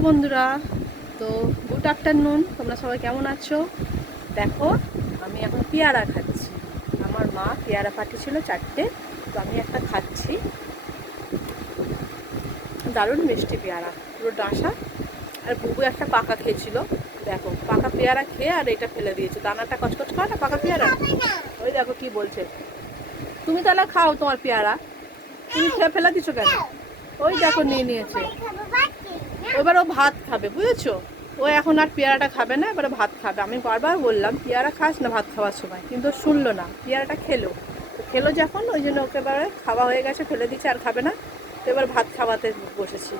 বন্ধুরা, তো good afternoon, তোমরা সবাই কেমন আছো? দেখো, আমি এখন পেয়ারা খাচ্ছি। আমার মা পেয়ারা পাঠিয়েছিল চারটে, তো আমি একটা খাচ্ছি। দারুণ মিষ্টি পেয়ারা, পুরো ডাঁসা। আর বুবু একটা পাকা খেয়েছিল। দেখো, পাকা পেয়ারা খেয়ে আর এটা ফেলে দিয়েছে। দানাটা কচকচ খাও না, পাকা পেয়ারা? ওই দেখো কি বলছে। তুমি তাহলে খাও তোমার পেয়ারা। তুমি ফেলে দিছো কেন? ওই দেখো নিয়ে নিয়েছে। এবার ও ভাত খাবে, বুঝেছ? ও এখন আর পেয়ারাটা খাবে না, এবারে ভাত খাবে। আমি বারবার বললাম, পেয়ারা খাস না ভাত খাওয়ার সময়। কিন্তু শুনলো না, পেয়ারাটা খেলো। তো খেলো যখন, ওই জন্য ওকে এবারে খাওয়া হয়ে গেছে, ফেলে দিচ্ছে আর খাবে না। তো এবার ভাত খাওয়াতে বসেছি।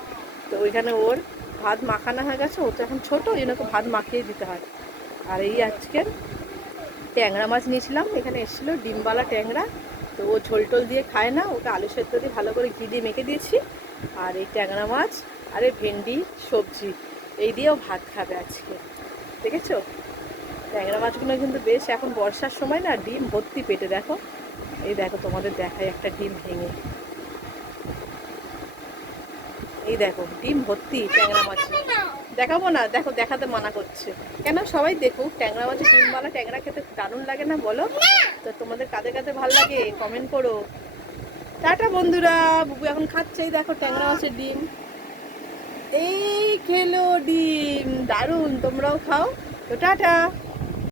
তো ওইখানে ওর ভাত মাখানো হয়ে গেছে, ও তো এখন ছোটো, ওই জন্য ওকে ভাত মাখিয়ে দিতে হয়। আর এই আজকে ট্যাংরা মাছ নিয়েছিলাম, এখানে এসেছিল ডিমবালা ট্যাংরা। তো ও ঝোল টোল দিয়ে খায় না, ওকে আলু সেদ্ধ দিয়ে ভালো করে ঘি দিয়ে মেখে দিয়েছি। আর এই ট্যাংরা মাছ আর ভেন্ডি সবজি এই দিয়েও ভাত খাবে আজকে। দেখেছ? ট্যাংরা মাছগুলো কিন্তু বেশ এখন বর্ষার সময় না ডিম ভর্তি পেটে দেখো। এই দেখো তোমাদের দেখায় একটা ডিম ভেঙে। এই দেখো ডিম ভর্তি ট্যাংরা মাছ। দেখাবো না দেখো দেখাতে মানা করছে। কেন? সবাই দেখুক ট্যাংরা মাছের ডিমওয়ালা ট্যাংরা খেতে দারুণ লাগে না বলো? তো তোমাদের কাদের কাদের ভালো লাগে কমেন্ট করো। টাটা বন্ধুরা বুবু এখন খাচ্ছেই দেখো ট্যাংরা মাছের ডিম। এই খেলো ডিম দারুণ তোমরাও খাও। তো টাটা।